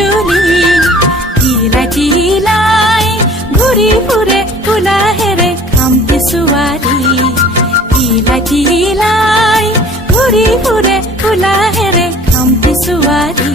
দুজনী তিলাই তিলাই ঘূৰি ফুৰে কোলাহেৰে খামটি ছোৱালী তিলাই তিলাই ঘূৰি ফুৰে কোলাহেৰে খামটি ছোৱালী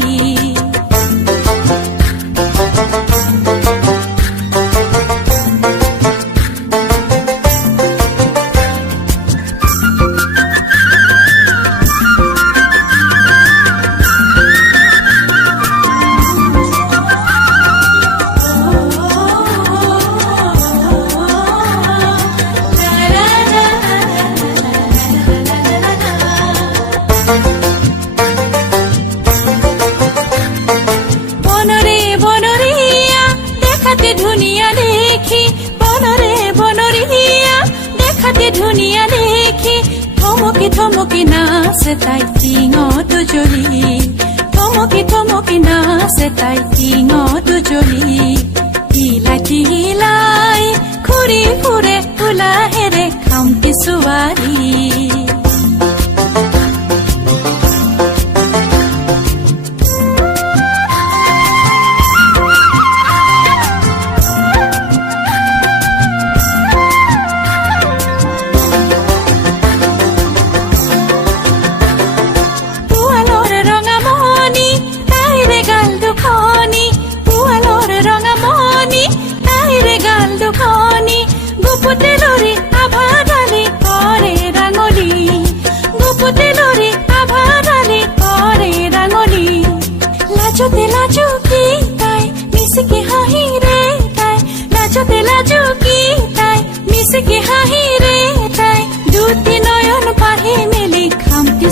ধুনিয়া দেখি বনরে বনরিয়া দেখাতে ধুনিয়া দেখি থমকি থমকি নাচে তাই টিঙত জ্বলি থমকি থমকি নাচে তাই টিঙত জ্বলি তিলাই তিলাই ঘূৰি ফুৰে কোলাহেৰে খামটি ছোৱালী গুপুতেলৰি আভাদালি কৰে ৰাঙলী গুপুতেলৰি আভাদালি কৰে ৰাঙলী লাজতে লাজুকি তাই মিচিকি হাঁহিৰে তাই লাজতে লাজুকি তাই মিচিকি হাঁহিৰে তাই দুটি নয়ন পাহি মেলি খামটি